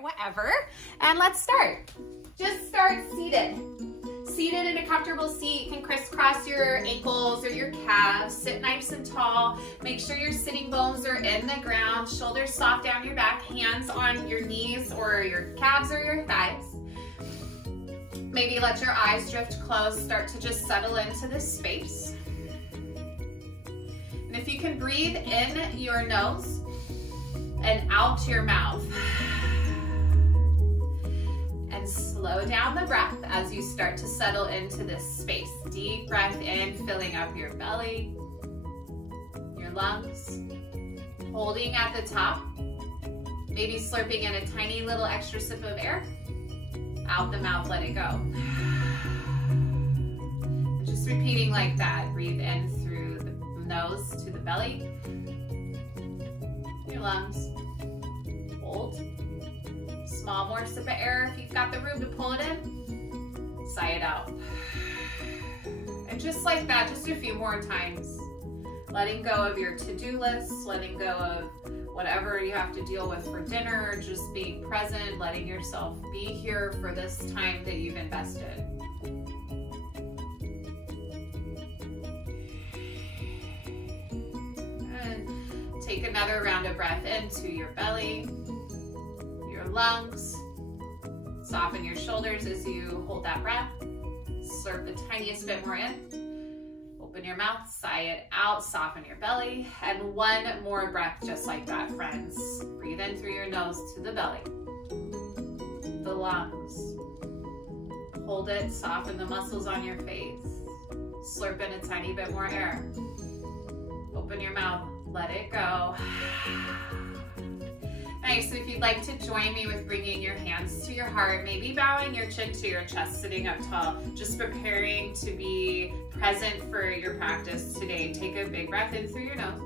whatever, and let's start. Just start seated. Seated in a comfortable seat. You can crisscross your ankles or your calves. Sit nice and tall. Make sure your sitting bones are in the ground. Shoulders soft down your back. Hands on your knees or your calves or your thighs. Maybe let your eyes drift close. Start to just settle into this space. And if you can breathe in your nose and out your mouth. And slow down the breath as you start to settle into this space. Deep breath in, filling up your belly, your lungs, holding at the top, maybe slurping in a tiny little extra sip of air. Out the mouth, let it go. And just repeating like that. Breathe in through the nose to the belly, your lungs, hold. Small more sip of air if you've got the room to pull it in. Sigh it out. And just like that, just a few more times. Letting go of your to-do list, letting go of whatever you have to deal with for dinner, just being present, letting yourself be here for this time that you've invested. And take another round of breath into your belly, lungs. Soften your shoulders as you hold that breath. Slurp the tiniest bit more in. Open your mouth, sigh it out, soften your belly. And one more breath just like that, friends. Breathe in through your nose to the belly, the lungs. Hold it, soften the muscles on your face. Slurp in a tiny bit more air. Open your mouth, let it go. Nice, so if you'd like to join me with bringing your hands to your heart, maybe bowing your chin to your chest, sitting up tall, just preparing to be present for your practice today. Take a big breath in through your nose.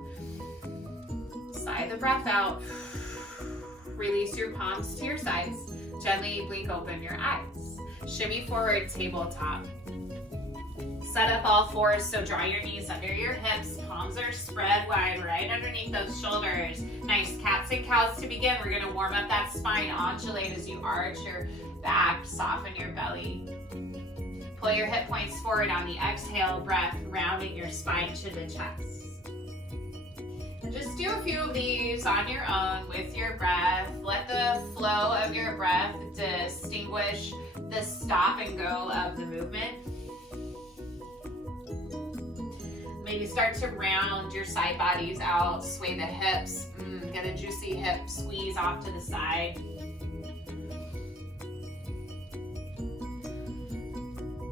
Sigh the breath out. Release your palms to your sides. Gently blink open your eyes. Shimmy forward, tabletop. Set up all fours, so draw your knees under your hips. Palms are spread wide right underneath those shoulders. Nice, cats and cows to begin. We're gonna warm up that spine. Undulate as you arch your back, soften your belly. Pull your hip points forward on the exhale breath, rounding your spine to the chest. And just do a few of these on your own with your breath. Let the flow of your breath distinguish the stop and go of the movement. Maybe start to round your side bodies out, sway the hips, get a juicy hip squeeze off to the side.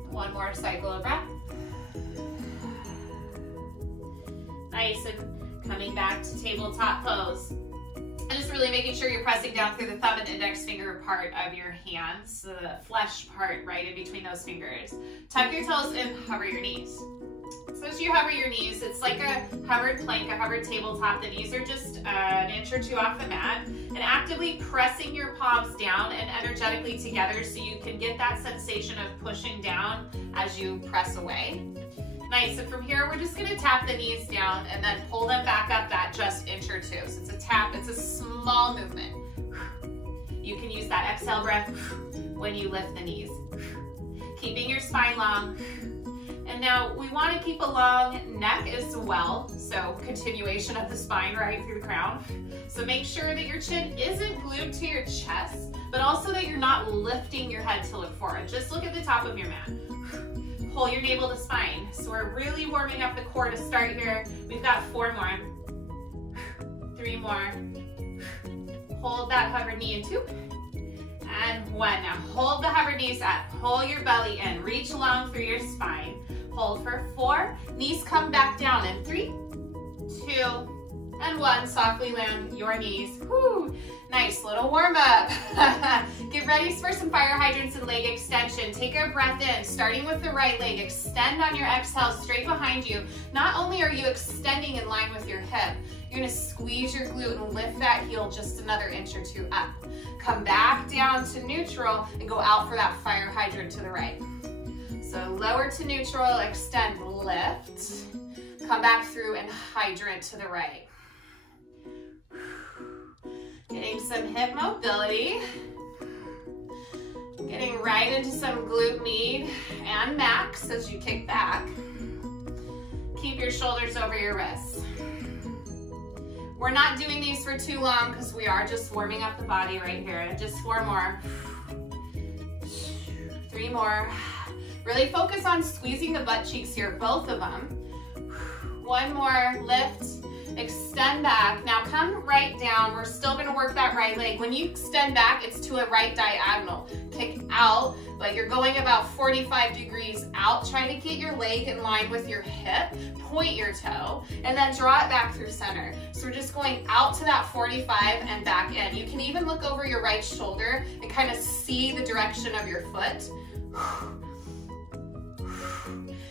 One more cycle of breath. Nice, and coming back to tabletop pose. And just really making sure you're pressing down through the thumb and index finger part of your hands, the flesh part right in between those fingers. Tuck your toes and hover your knees. So as you hover your knees, it's like a hovered plank, a hovered tabletop. The knees are just an inch or two off the mat, and actively pressing your palms down and energetically together so you can get that sensation of pushing down as you press away. Nice, and from here, we're just gonna tap the knees down and then pull them back up that just inch or two. So it's a tap, it's a small movement. You can use that exhale breath when you lift the knees. Keeping your spine long. And now we want to keep a long neck as well, so continuation of the spine right through the crown. So make sure that your chin isn't glued to your chest, but also that you're not lifting your head to look forward. Just look at the top of your mat. Pull your navel to spine. So we're really warming up the core to start here. We've got 4 more, 3 more. Hold that hovered knee in 2. And 1. Now hold the hovered knees up. Pull your belly in. Reach long through your spine. Hold for 4. Knees come back down in 3, 2, and 1. Softly land your knees. Woo. Nice little warm up. Get ready for some fire hydrants and leg extension. Take a breath in, starting with the right leg. Extend on your exhale straight behind you. Not only are you extending in line with your hip, you're gonna squeeze your glute and lift that heel just another inch or 2 up. Come back down to neutral and go out for that fire hydrant to the right. So lower to neutral, extend, lift. Come back through and hydrant to the right. Getting some hip mobility. right into some glute med and max as you kick back. Keep your shoulders over your wrists. We're not doing these for too long because we are just warming up the body right here. Just 4 more. 3 more. Really focus on squeezing the butt cheeks here, both of them. 1 more, lift, extend back. Now come right down. We're still gonna work that right leg. When you extend back, it's to a right diagonal. Kick out, but you're going about 45 degrees out. Try to get your leg in line with your hip, point your toe, and then draw it back through center. So we're just going out to that 45 and back in. You can even look over your right shoulder and kind of see the direction of your foot.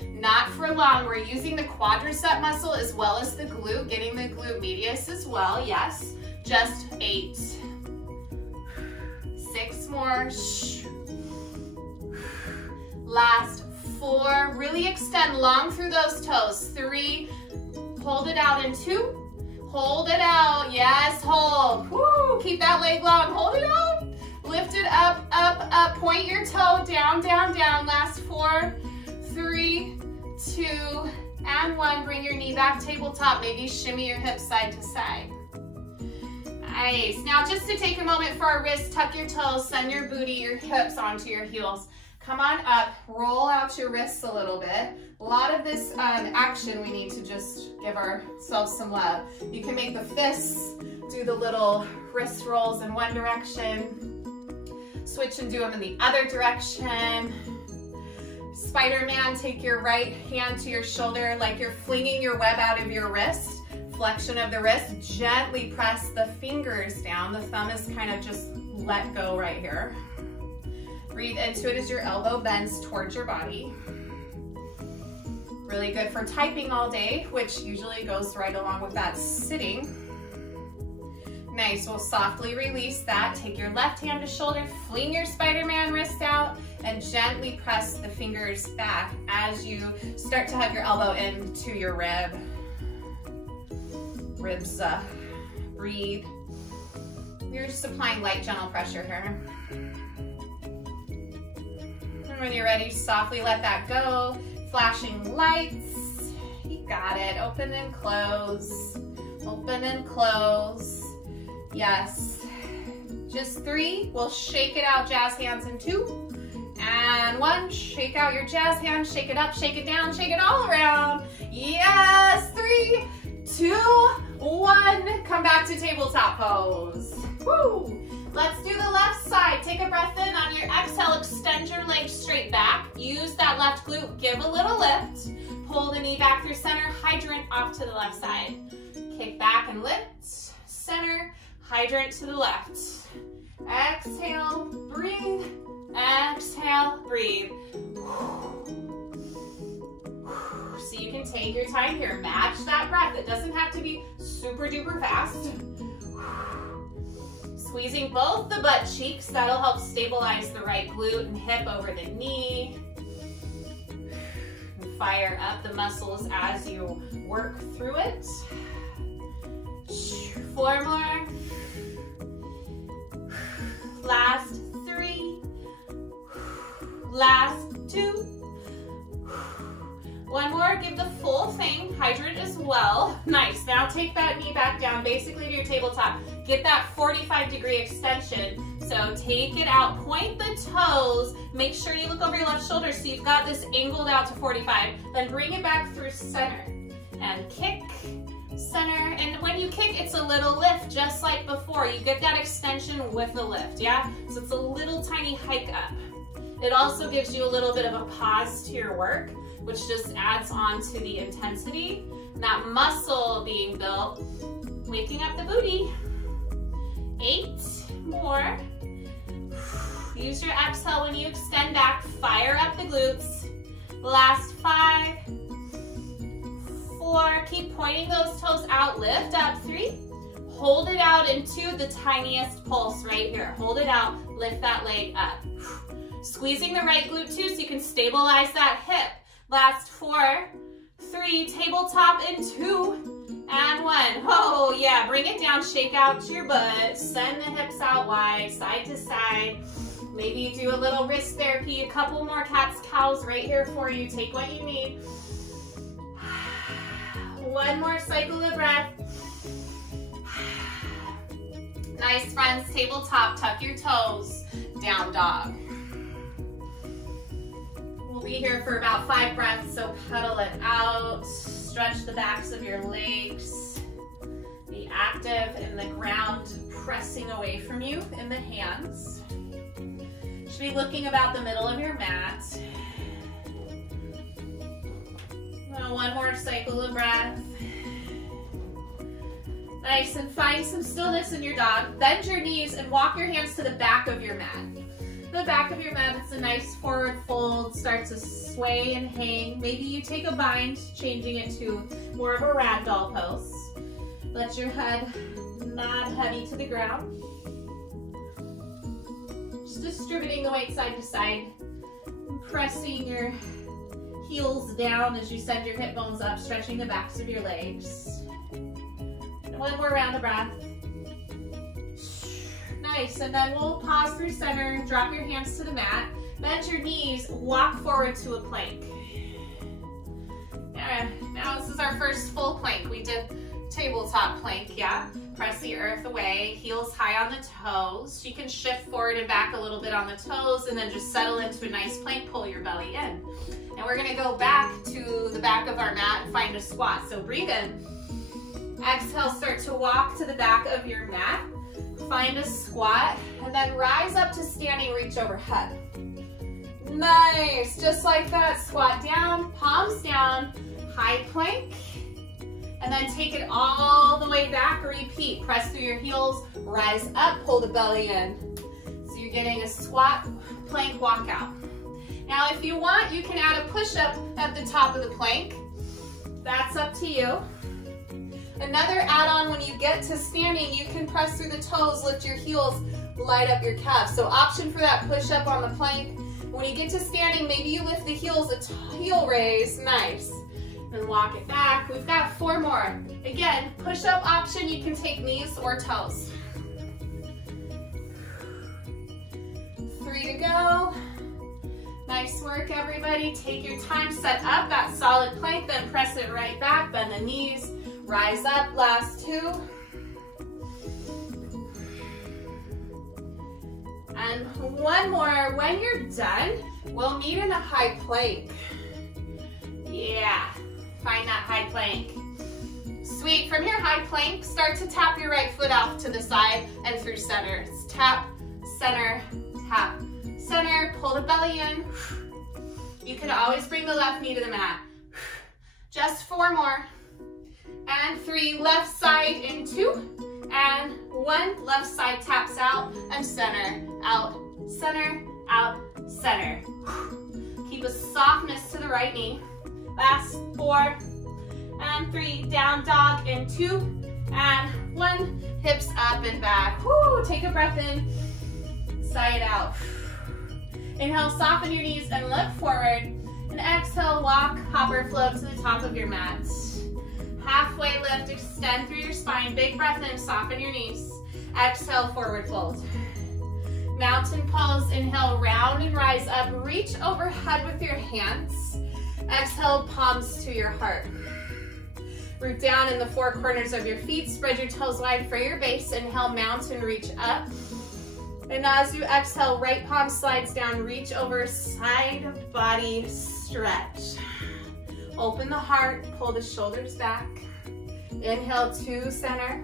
Not for long. We're using the quadricep muscle as well as the glute, getting the glute medius as well. Yes, just 8. 6 more. Last 4. Really extend long through those toes. 3. Hold it out in 2. Hold it out. Yes, hold. Woo, keep that leg long. Hold it out. Lift it up, up, up. Point your toe down, down, down. Last 4, 3, 2, and 1. Bring your knee back, tabletop. Maybe shimmy your hips side to side. Nice. Now just to take a moment for our wrists, tuck your toes, send your booty, your hips onto your heels. Come on up, roll out your wrists a little bit. A lot of this action we need to just give ourselves some love. You can make the fists, do the little wrist rolls in one direction, switch and do them in the other direction. Spider-Man, take your right hand to your shoulder like you're flinging your web out of your wrist. Flexion of the wrist, gently press the fingers down. The thumb is kind of just let go right here. Breathe into it as your elbow bends towards your body. Really good for typing all day, which usually goes right along with that sitting. Nice, we'll softly release that. Take your left hand to shoulder, fling your Spider-Man wrist out, and gently press the fingers back as you start to hug your elbow into your ribs. Breathe. You're just applying light, gentle pressure here. And when you're ready, softly let that go. Flashing lights. You got it. Open and close. Open and close. Yes. Just 3. We'll shake it out, jazz hands in 2. And 1. Shake out your jazz hands. Shake it up, shake it down, shake it all around. Yes. 3, 2, 1. Come back to tabletop pose. Woo. Let's do the left side. Take a breath in. On your exhale, extend your legs straight back. Use that left glute. Give a little lift. Pull the knee back through center. Hydrant off to the left side. Kick back and lift. Center. Hydrant to the left. Exhale, breathe. Exhale, breathe. So you can take your time here. Match that breath. It doesn't have to be super duper fast. Squeezing both the butt cheeks. That'll help stabilize the right glute and hip over the knee. And fire up the muscles as you work through it. 4 more. Last 3. Last 2. 1 more, give the full thing. Hydrant as well. Nice, now take that knee back down, basically to your tabletop. Get that 45-degree extension. So take it out, point the toes. Make sure you look over your left shoulder so you've got this angled out to 45. Then bring it back through center. And kick, center. And when you kick, it's a little lift, just like before. You get that extension with the lift, yeah? So it's a little tiny hike up. It also gives you a little bit of a pause to your work, which just adds on to the intensity. That muscle being built, waking up the booty. 8 more. Use your exhale when you extend back, fire up the glutes. Last 5, 4, keep pointing those toes out, lift up, 3. Hold it out into the tiniest pulse right here. Hold it out, lift that leg up. Squeezing the right glute too so you can stabilize that hip. Last 4, 3, tabletop in 2, And one. Oh yeah, bring it down, shake out your butt, send the hips out wide, side to side. Maybe do a little wrist therapy, a couple more cats, cows right here for you. Take what you need. One more cycle of breath. Nice, friends. Tabletop, tuck your toes. Down dog. We'll be here for about 5 breaths, so pedal it out. Stretch the backs of your legs. Be active in the ground, pressing away from you in the hands. Should be looking about the middle of your mat. Now, one more cycle of breath. Nice, and find some stillness in your dog. Bend your knees and walk your hands to the back of your mat. The back of your mat, it's a nice forward fold, start to sway and hang. Maybe you take a bind, changing it to more of a ragdoll pose. Let your head nod heavy to the ground. Just distributing the weight side to side, pressing your heels down as you send your hip bones up, stretching the backs of your legs. And one more round of breath. Nice, and then we'll pause through center, drop your hands to the mat, bend your knees, walk forward to a plank. Now this is our first full plank. We did tabletop plank, yeah? Press the earth away, heels high on the toes. You can shift forward and back a little bit on the toes and then just settle into a nice plank, pull your belly in. And we're gonna go back to the back of our mat and find a squat. So breathe in. Exhale, start to walk to the back of your mat. Find a squat, and then rise up to standing, reach overhead. Nice, just like that. Squat down, palms down, high plank, and then take it all the way back. Repeat, press through your heels, rise up, pull the belly in. So you're getting a squat, plank, walk out. Now if you want, you can add a push-up at the top of the plank. That's up to you. Another add-on, when you get to standing, you can press through the toes, lift your heels, light up your calves. So option for that push-up on the plank. When you get to standing, maybe you lift the heels, a heel raise, nice. And walk it back. We've got 4 more. Again, push-up option, you can take knees or toes. 3 to go. Nice work, everybody. Take your time, set up that solid plank, then press it right back, bend the knees. Rise up, last 2. And 1 more. When you're done, we'll meet in a high plank. Yeah, find that high plank. Sweet, from your high plank, start to tap your right foot off to the side and through center. It's tap, center, tap, center, pull the belly in. You can always bring the left knee to the mat. Just 4 more. And 3, left side in 2, and 1, left side taps out, and center, out, center, out, center. Keep a softness to the right knee. Last 4, and 3, down dog in 2, and 1, hips up and back. Woo, take a breath in, sigh it out. Inhale, soften your knees and look forward, and exhale, walk, hop or float to the top of your mat. Halfway lift, extend through your spine. Big breath in, soften your knees. Exhale, forward fold. Mountain pose, inhale, round and rise up. Reach overhead with your hands. Exhale, palms to your heart. Root down in the 4 corners of your feet. Spread your toes wide for your base. Inhale, mountain, reach up. And as you exhale, right palm slides down. Reach over, side body stretch. Open the heart, pull the shoulders back. Inhale to center.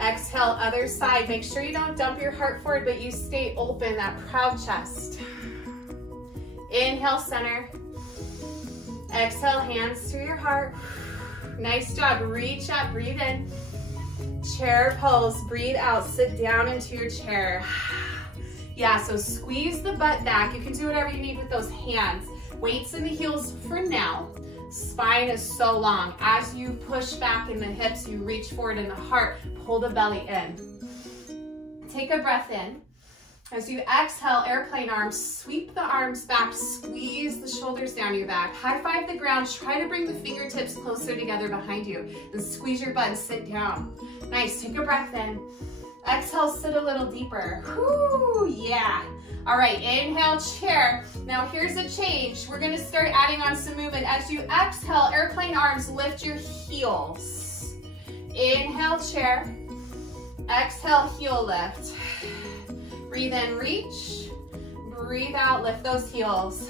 Exhale, other side. Make sure you don't dump your heart forward, but you stay open, that proud chest. Inhale, center. Exhale, hands to your heart. Nice job. Reach up, breathe in. Chair pose, breathe out. Sit down into your chair. Yeah, so squeeze the butt back. You can do whatever you need with those hands. Weights in the heels for now. Spine is so long. As you push back in the hips, you reach forward in the heart. Pull the belly in. Take a breath in. As you exhale, airplane arms, sweep the arms back, squeeze the shoulders down your back. High five the ground, try to bring the fingertips closer together behind you. And squeeze your butt and sit down. Nice, take a breath in. Exhale, sit a little deeper. Whoo, yeah. All right, inhale, chair. Now here's a change. We're gonna start adding on some movement. As you exhale, airplane arms, lift your heels. Inhale, chair. Exhale, heel lift. Breathe in, reach. Breathe out, lift those heels.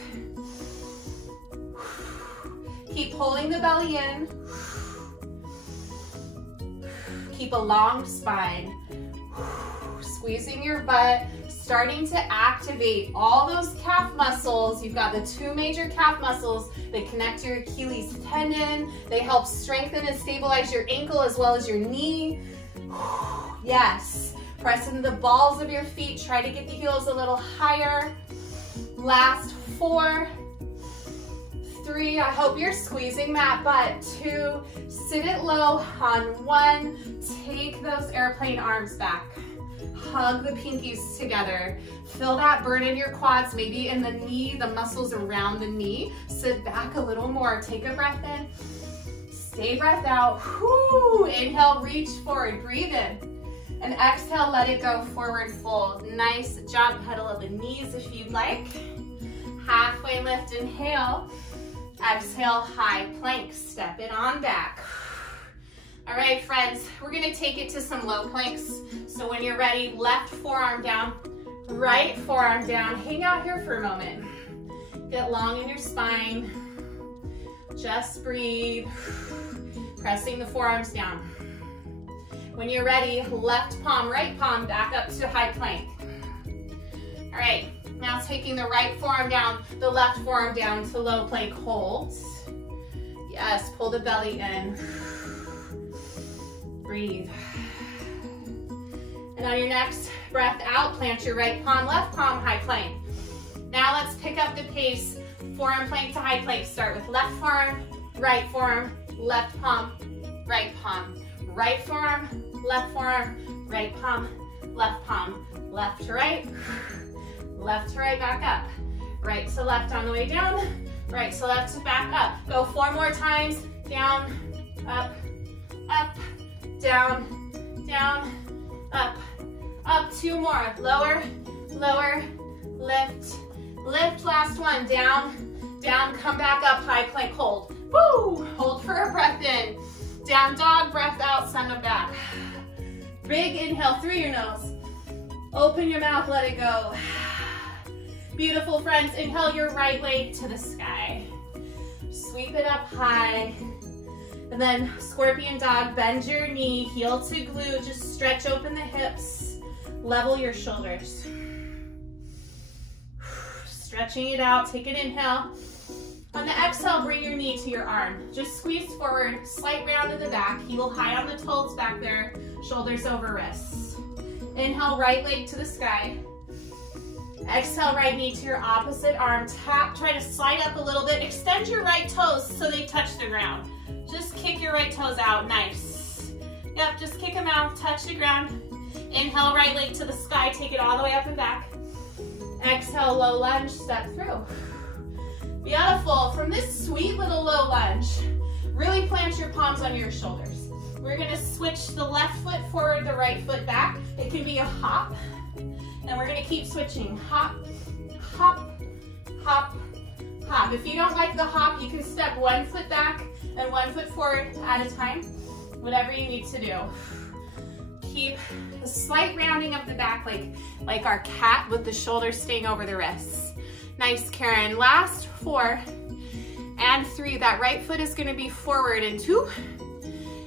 Keep holding the belly in. Keep a long spine. Squeezing your butt, starting to activate all those calf muscles. You've got the two major calf muscles that connect to your Achilles tendon. They help strengthen and stabilize your ankle as well as your knee. Yes. Press into the balls of your feet. Try to get the heels a little higher. Last 4, 3. I hope you're squeezing that butt. 2. Sit it low on 1. Take those airplane arms back. Hug the pinkies together. Feel that burn in your quads, maybe in the knee, the muscles around the knee. Sit back a little more. Take a breath in. Stay breath out. Whoo. Inhale, reach forward. Breathe in. And exhale, let it go, forward fold. Nice job, pedal of the knees if you'd like. Halfway lift, inhale. Exhale, high plank, step it on back. All right, friends, we're gonna take it to some low planks. So when you're ready, left forearm down, right forearm down. Hang out here for a moment. Get long in your spine. Just breathe. Pressing the forearms down. When you're ready, left palm, right palm, back up to high plank. All right, now taking the right forearm down, the left forearm down to low plank, hold. Yes, pull the belly in. Breathe. And on your next breath out, plant your right palm, left palm, high plank. Now let's pick up the pace, forearm plank to high plank. Start with left forearm, right forearm, left palm, right palm. Right forearm, right palm, left to right, back up. Right to left on the way down, right to left to back up. Go 4 more times, down, up, up, down, down, up, up. 2 more, lower, lower, lift, lift, last one, down, down, come back up, high plank, hold. Woo, hold for a breath in. Down dog, breath out, send them back. Big inhale through your nose. Open your mouth, let it go. Beautiful, friends. Inhale your right leg to the sky. Sweep it up high. And then scorpion dog, bend your knee, heel to glute. Just stretch open the hips. Level your shoulders. Stretching it out, take an inhale. On the exhale, bring your knee to your arm. Just squeeze forward, slight round to the back, heel high on the toes back there, shoulders over wrists. Inhale, right leg to the sky. Exhale, right knee to your opposite arm. Tap, try to slide up a little bit. Extend your right toes so they touch the ground. Just kick your right toes out, nice. Yep, just kick them out, touch the ground. Inhale, right leg to the sky, take it all the way up and back. Exhale, low lunge, step through. Beautiful. From this sweet little low lunge, really plant your palms under your shoulders. We're gonna switch the left foot forward, the right foot back. It can be a hop, and we're gonna keep switching. Hop, hop, hop, hop. If you don't like the hop, you can step 1 foot back and 1 foot forward at a time, whatever you need to do. Keep a slight rounding of the back, like our cat with the shoulders staying over the wrists. Nice, Karen. Last 4 and 3. That right foot is going to be forward in 2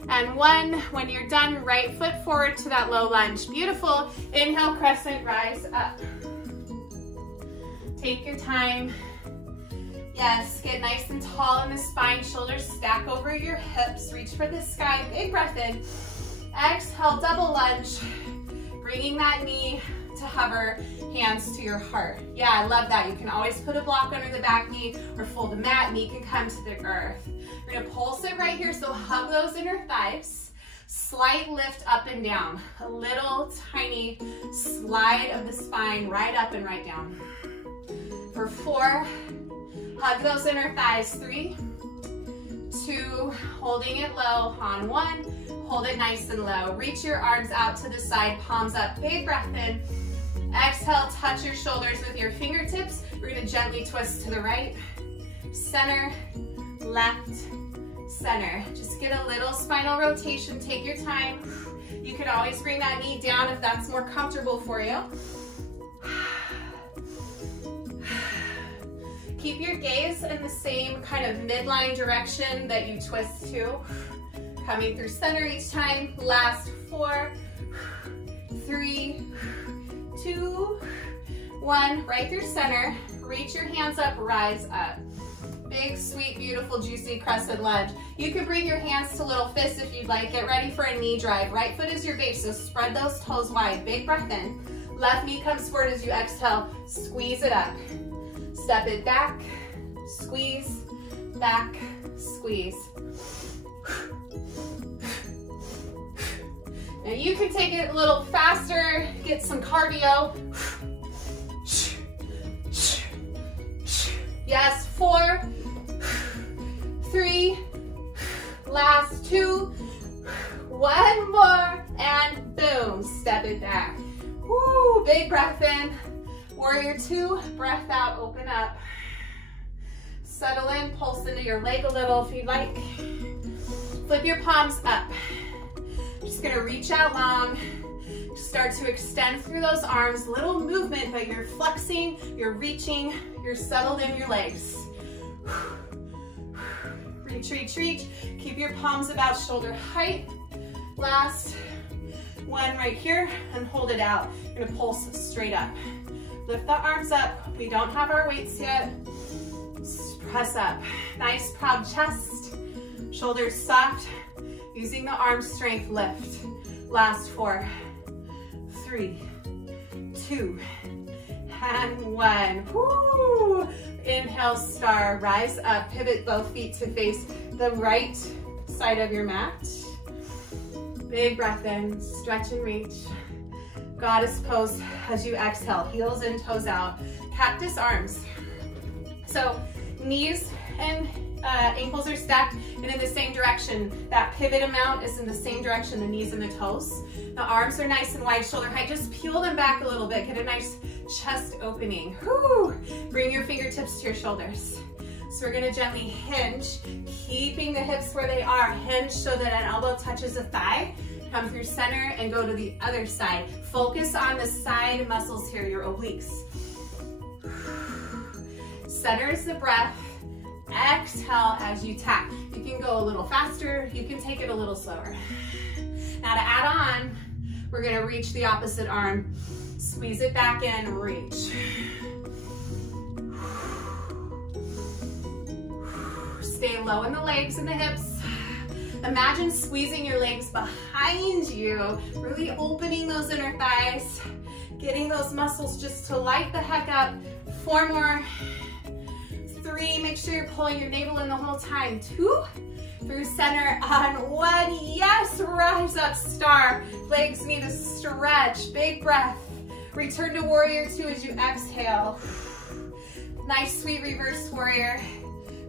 and 1. When you're done, right foot forward to that low lunge. Beautiful. Inhale, crescent, rise up. Take your time. Yes, get nice and tall in the spine. Shoulders stack over your hips. Reach for the sky. Big breath in. Exhale, double lunge. Bringing that knee to hover, hands to your heart. Yeah, I love that. You can always put a block under the back knee or fold the mat, knee can come to the earth. We're gonna pulse it right here, so hug those inner thighs. Slight lift up and down. A little tiny slide of the spine right up and right down. For 4, hug those inner thighs. 3, 2, holding it low on 1, hold it nice and low. Reach your arms out to the side, palms up, big breath in. Exhale, touch your shoulders with your fingertips. We're gonna gently twist to the right, center, left, center. Just get a little spinal rotation, take your time. You can always bring that knee down if that's more comfortable for you. Keep your gaze in the same kind of midline direction that you twist to. Coming through center each time. Last 4, 3, 2, 1. Right through center. Reach your hands up, rise up. Big, sweet, beautiful, juicy crescent lunge. You can bring your hands to little fists if you'd like. Get ready for a knee drive. Right foot is your base, so spread those toes wide. Big breath in. Left knee comes forward as you exhale. Squeeze it up. Step it back, squeeze, back, squeeze. Now you can take it a little faster, get some cardio. Yes, 4, 3, last 2, 1 more, and boom, step it back. Woo, big breath in. Warrior 2, breath out, open up. Settle in, pulse into your leg a little if you'd like. Flip your palms up. Just gonna reach out long. Start to extend through those arms. Little movement, but you're flexing, you're reaching, you're settled in your legs. Reach, reach, reach. Keep your palms about shoulder height. Last 1 right here, and hold it out. You're gonna pulse straight up. Lift the arms up. We don't have our weights yet. Press up. Nice, proud chest. Shoulders soft. Using the arm strength, lift. Last 4, 3, 2, and 1. Woo! Inhale, star. Rise up. Pivot both feet to face the right side of your mat. Big breath in. Stretch and reach. Goddess pose as you exhale, heels in, toes out. Cactus arms. So knees and ankles are stacked and in the same direction. That pivot amount is in the same direction, the knees and the toes. The arms are nice and wide, shoulder height. Just peel them back a little bit. Get a nice chest opening. Whew. Bring your fingertips to your shoulders. So we're gonna gently hinge, keeping the hips where they are. Hinge so that an elbow touches a thigh. Come through center and go to the other side. Focus on the side muscles here, your obliques. Center is the breath. Exhale as you tap. You can go a little faster, you can take it a little slower. Now to add on, we're gonna reach the opposite arm. Squeeze it back in, reach. Stay low in the legs and the hips. Imagine squeezing your legs behind you, really opening those inner thighs, getting those muscles just to light the heck up. 4 more. 3, make sure you're pulling your navel in the whole time. 2, through center on 1. Yes, rise up, star. Legs need to stretch, big breath. Return to warrior 2 as you exhale. Nice, sweet reverse warrior.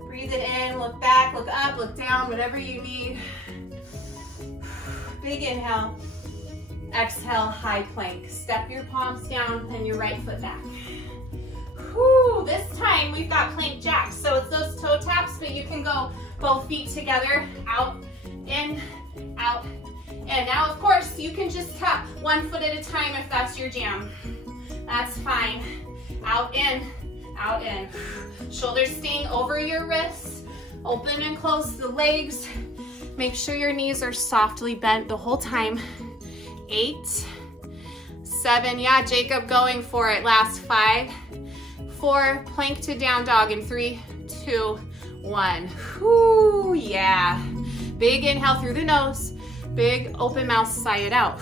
Breathe it in, look back, look up, look down, whatever you need. Big inhale. Exhale, high plank. Step your palms down and your right foot back. Whew, this time we've got plank jacks. So it's those toe taps, but you can go both feet together, out, in, out, and now of course you can just tap 1 foot at a time if that's your jam. That's fine. Out, in, out, in. Shoulders staying over your wrists. Open and close the legs. Make sure your knees are softly bent the whole time. 8, 7, yeah, Jacob going for it. Last 5, 4, plank to down dog in 3, 2, 1. Whoo, yeah. Big inhale through the nose. Big open mouth, sigh it out.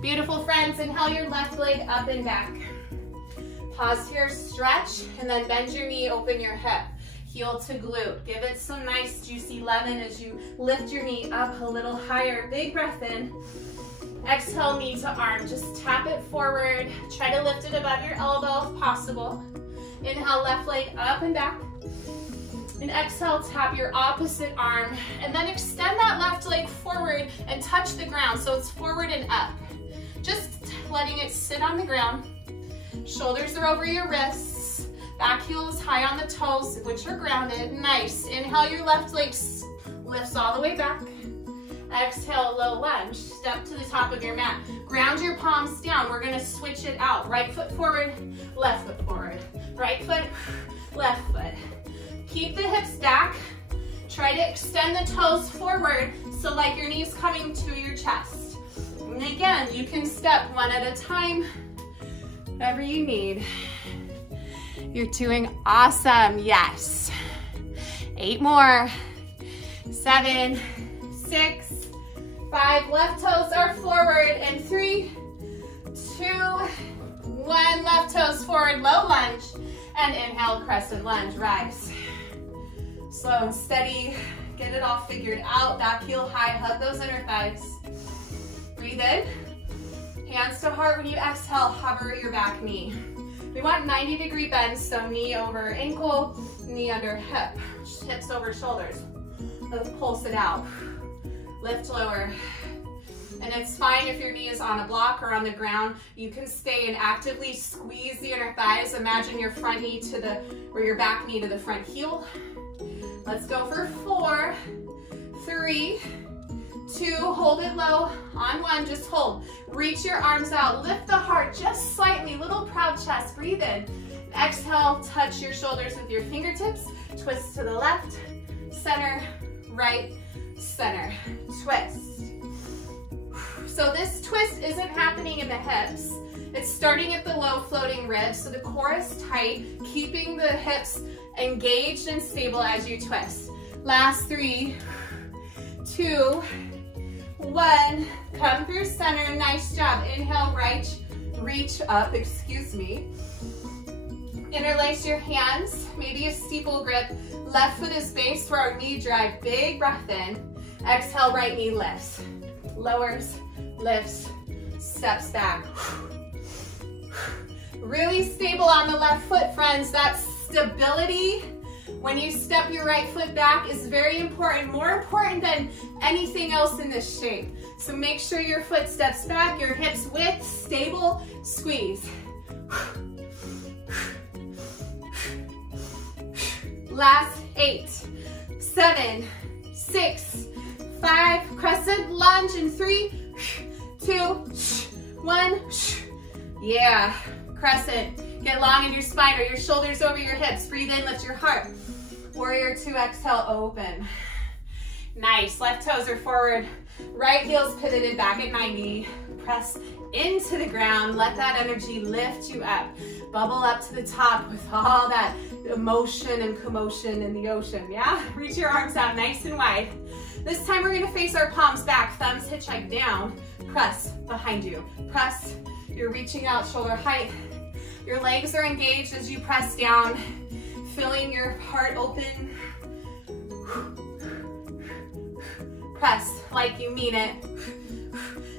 Beautiful friends, inhale your left leg up and back. Pause here, stretch, and then bend your knee, open your hip. heel to glute. Give it some nice juicy lemon as you lift your knee up a little higher. Big breath in. Exhale, knee to arm. Just tap it forward. Try to lift it above your elbow if possible. Inhale, left leg up and back. And exhale, tap your opposite arm. And then extend that left leg forward and touch the ground so it's forward and up. Just letting it sit on the ground. Shoulders are over your wrists. Back heel is high on the toes, which are grounded. Nice. Inhale, your left leg lifts all the way back. Exhale, low lunge. Step to the top of your mat. Ground your palms down. We're gonna switch it out. Right foot forward, left foot forward. Right foot, left foot. Keep the hips back. Try to extend the toes forward so like your knees coming to your chest. And again, you can step one at a time, whatever you need. You're doing awesome, yes. 8 more. 7, 6, 5, left toes are forward, and 3, 2, 1, left toes forward, low lunge, and inhale, crescent lunge, rise. Slow and steady, get it all figured out, back heel high, hug those inner thighs. Breathe in, hands to heart. When you exhale, hover your back knee. We want 90-degree bends, so knee over ankle, knee under hip, hips over shoulders. Let's pulse it out. Lift lower. And it's fine if your knee is on a block or on the ground. You can stay and actively squeeze the inner thighs. Imagine your front knee to the, or your back knee to the front heel. Let's go for 4, 3, 2, hold it low. On 1, just hold. Reach your arms out, lift the heart just slightly, little proud chest, breathe in. Exhale, touch your shoulders with your fingertips, twist to the left, center, right, center, twist. So this twist isn't happening in the hips. It's starting at the low floating ribs, so the core is tight, keeping the hips engaged and stable as you twist. Last 3, 2, 1, come through center, nice job. Inhale, right, reach up, excuse me. Interlace your hands, maybe a steeple grip. Left foot is base for our knee drive, big breath in. Exhale, right knee lifts, lowers, lifts, steps back. Really stable on the left foot, friends. That stability when you step your right foot back is very important, more important than anything else in this shape. So make sure your foot steps back, your hips width, stable, squeeze. Last 8, 7, 6, 5, crescent lunge in 3, 2, 1. Yeah, crescent. Get long in your spine or your shoulders over your hips. Breathe in, lift your heart. Warrior 2, exhale, open. Nice, left toes are forward. Right heel's pivoted back at 90. Press into the ground. Let that energy lift you up. Bubble up to the top with all that emotion and commotion in the ocean, yeah? Reach your arms out nice and wide. This time we're gonna face our palms back, thumbs hitchhike down. Press behind you. Press, you're reaching out shoulder height. Your legs are engaged as you press down, filling your heart open. Press like you mean it.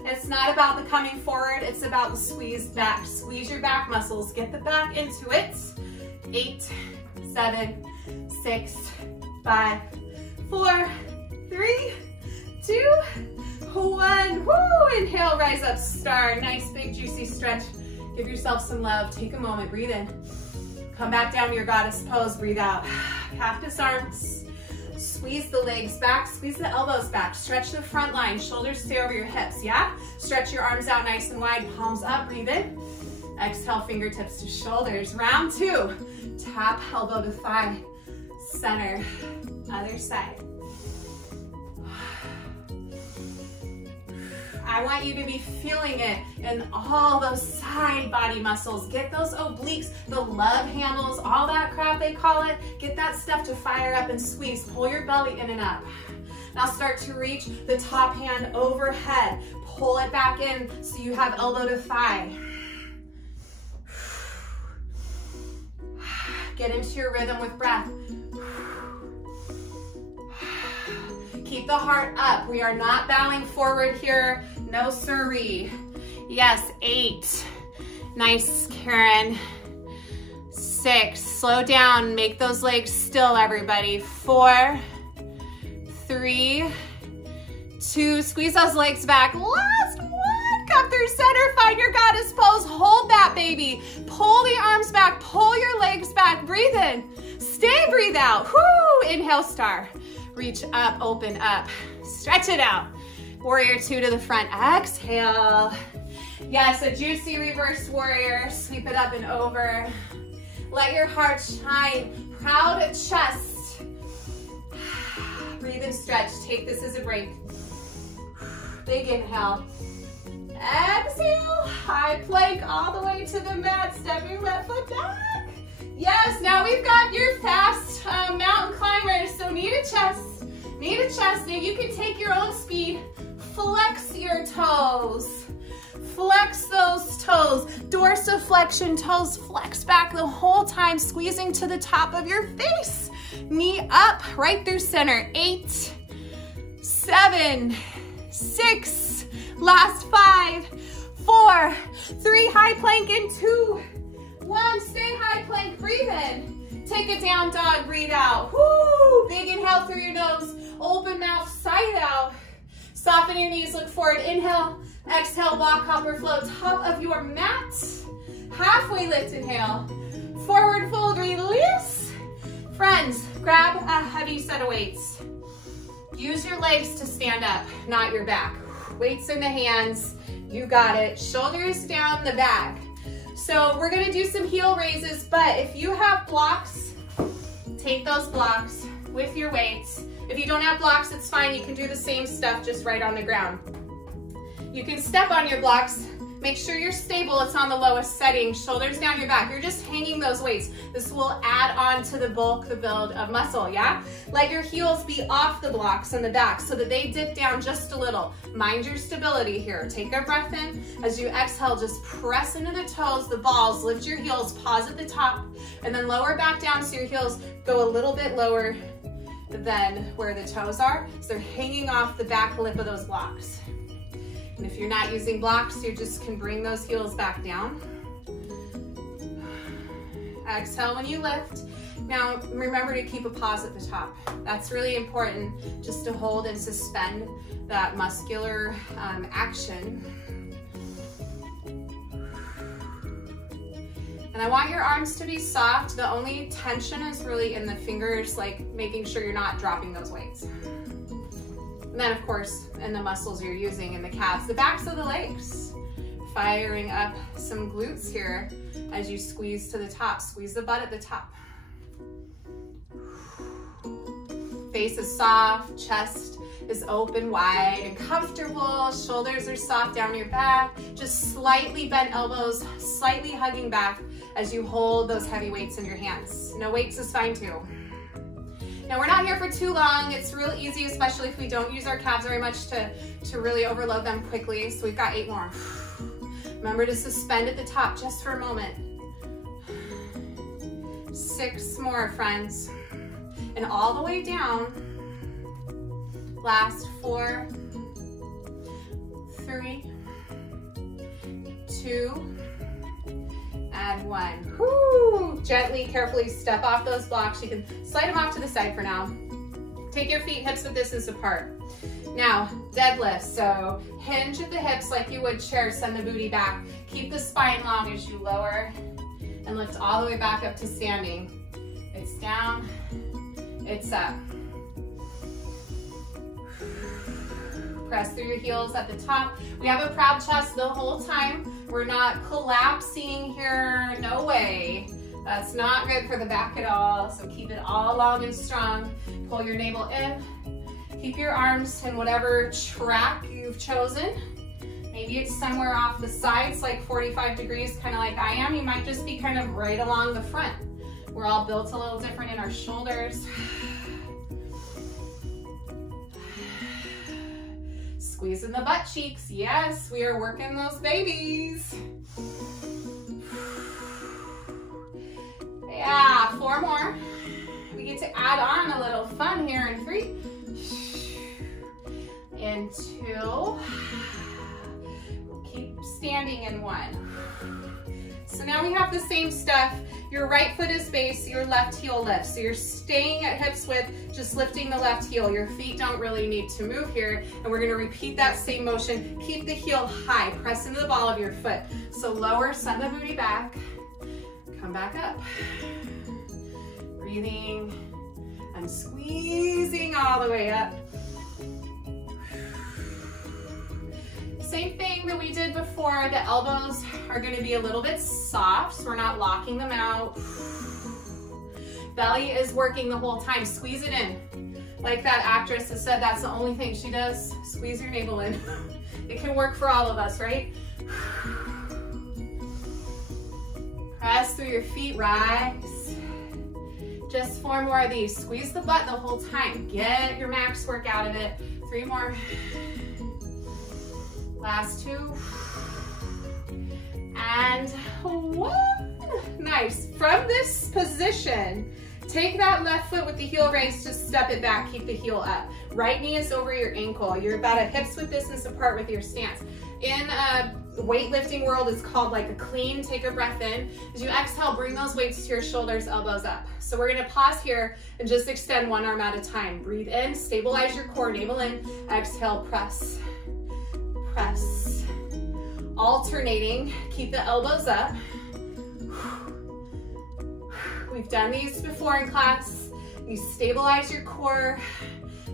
It's not about the coming forward, it's about the squeeze back. Squeeze your back muscles, get the back into it. 8, 7, 6, 5, 4, 3, 2, 1. Woo! Inhale, rise up, star. Nice big juicy stretch. Give yourself some love. Take a moment, breathe in. Come back down to your goddess pose, breathe out. Cactus arms. Squeeze the legs back, squeeze the elbows back. Stretch the front line, shoulders stay over your hips, yeah? Stretch your arms out nice and wide, palms up, breathe in. Exhale, fingertips to shoulders. Round 2. Tap elbow to thigh. Center, other side. I want you to be feeling it in all those side body muscles. Get those obliques, the love handles, all that crap they call it. Get that stuff to fire up and squeeze. Pull your belly in and up. Now start to reach the top hand overhead. Pull it back in so you have elbow to thigh. Get into your rhythm with breath. keep the heart up. We are not bowing forward here. No siree. Yes, 8. Nice, Karen. 6. Slow down. Make those legs still, everybody. 4, 3, 2. Squeeze those legs back. Last one. Come through center. Find your goddess pose. Hold that, baby. Pull the arms back. Pull your legs back. Breathe in. Stay, breathe out. Whoo! Inhale, star. Reach up, open up. Stretch it out. Warrior 2 to the front. Exhale. Yes, a juicy reverse warrior. Sweep it up and over. Let your heart shine. Proud chest. Breathe and stretch. Take this as a break. Big inhale. Exhale. High plank all the way to the mat. Step your left foot back. Yes, now we've got your fast mountain climbers. So knee to chest. Knee to chest. Now you can take your own speed. Flex your toes. Flex those toes. Dorsiflexion, toes flex back the whole time, squeezing to the top of your face. Knee up, right through center. 8, 7, 6, last 5, 4, 3, high plank in 2, 1, stay high plank, breathe in. Take a down dog, breathe out. Woo! Big inhale through your nose, open mouth, side out. Soften your knees, look forward, inhale. Exhale, block, hopper, flow, top of your mat. Halfway lift, inhale. Forward fold, release. Friends, grab a heavy set of weights. Use your legs to stand up, not your back. Weights in the hands, you got it. Shoulders down the back. So we're gonna do some heel raises, but if you have blocks, take those blocks with your weights. If you don't have blocks, it's fine. You can do the same stuff, just right on the ground. You can step on your blocks. Make sure you're stable. It's on the lowest setting. Shoulders down your back. You're just hanging those weights. This will add on to the bulk, the build of muscle, yeah? Let your heels be off the blocks in the back so that they dip down just a little. Mind your stability here. Take a breath in. As you exhale, just press into the toes, the balls. Lift your heels, pause at the top, and then lower back down so your heels go a little bit lower than where the toes are. So they're hanging off the back lip of those blocks. And if you're not using blocks, you just can bring those heels back down. Exhale when you lift. Now, remember to keep a pause at the top. That's really important, just to hold and suspend that muscular action. And I want your arms to be soft. The only tension is really in the fingers, like making sure you're not dropping those weights. And then of course, in the muscles you're using in the calves, the backs of the legs. Firing up some glutes here as you squeeze to the top. Squeeze the butt at the top. Face is soft, chest is open, wide, and comfortable. Shoulders are soft down your back. Just slightly bent elbows, slightly hugging back as you hold those heavy weights in your hands. No weights is fine too. Now we're not here for too long. It's real easy, especially if we don't use our calves very much to really overload them quickly. So we've got 8 more. Remember to suspend at the top just for a moment. 6 more, friends. And all the way down. Last 4, 3, 2, and 1. Woo! Gently, carefully step off those blocks. You can slide them off to the side for now. Take your feet hips width distance apart. Now, deadlift. So hinge at the hips like you would chair, send the booty back. Keep the spine long as you lower and lift all the way back up to standing. It's down, it's up. Press through your heels at the top. We have a proud chest the whole time. We're not collapsing here, no way. That's not good for the back at all. So keep it all long and strong. Pull your navel in. Keep your arms in whatever track you've chosen. Maybe it's somewhere off the sides, like 45 degrees, kind of like I am. You might just be kind of right along the front. We're all built a little different in our shoulders. Squeezing the butt cheeks. Yes, we are working those babies. Yeah, 4 more. We get to add on a little fun here in 3, and 2. Keep standing in 1. So now we have the same stuff. Your right foot is base, your left heel lifts. So you're staying at hips width, just lifting the left heel. Your feet don't really need to move here. And we're gonna repeat that same motion. Keep the heel high, press into the ball of your foot. So lower, send the booty back, come back up. Breathing and squeezing all the way up. Same thing that we did before. The elbows are going to be a little bit soft, so we're not locking them out. Belly is working the whole time. Squeeze it in. Like that actress that said that's the only thing she does. Squeeze your navel in. It can work for all of us, right? Press through your feet, rise. Just 4 more of these. Squeeze the butt the whole time. Get your max work out of it. 3 more. Last 2. And 1. Nice. From this position, take that left foot with the heel raised, just step it back, keep the heel up. Right knee is over your ankle. You're about a hips width distance apart with your stance. In a weightlifting world, it's called like a clean. Take a breath in. As you exhale, bring those weights to your shoulders, elbows up. So we're gonna pause here and just extend 1 arm at a time. Breathe in, stabilize your core, navel in. Exhale, press. Press. Alternating, keep the elbows up. We've done these before in class. You stabilize your core.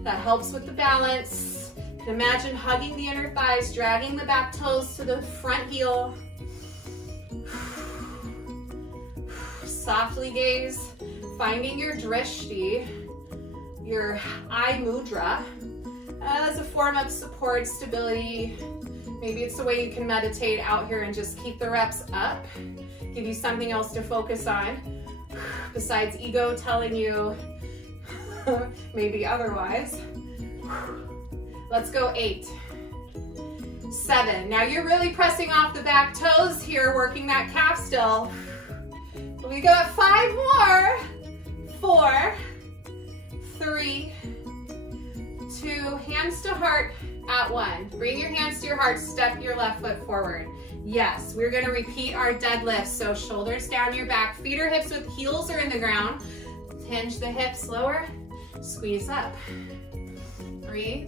That helps with the balance. You can imagine hugging the inner thighs, dragging the back toes to the front heel. Softly gaze, finding your drishti, your eye mudra, as a form of support, stability. Maybe it's the way you can meditate out here and just keep the reps up. Give you something else to focus on besides ego telling you maybe otherwise. Let's go 8, 7. Now you're really pressing off the back toes here, working that calf still. We got 5 more. 4, 3, 2, hands to heart at 1. Bring your hands to your heart, step your left foot forward. Yes, we're gonna repeat our deadlift. So shoulders down your back, feet or hips with heels are in the ground. Hinge the hips lower, squeeze up. Breathe,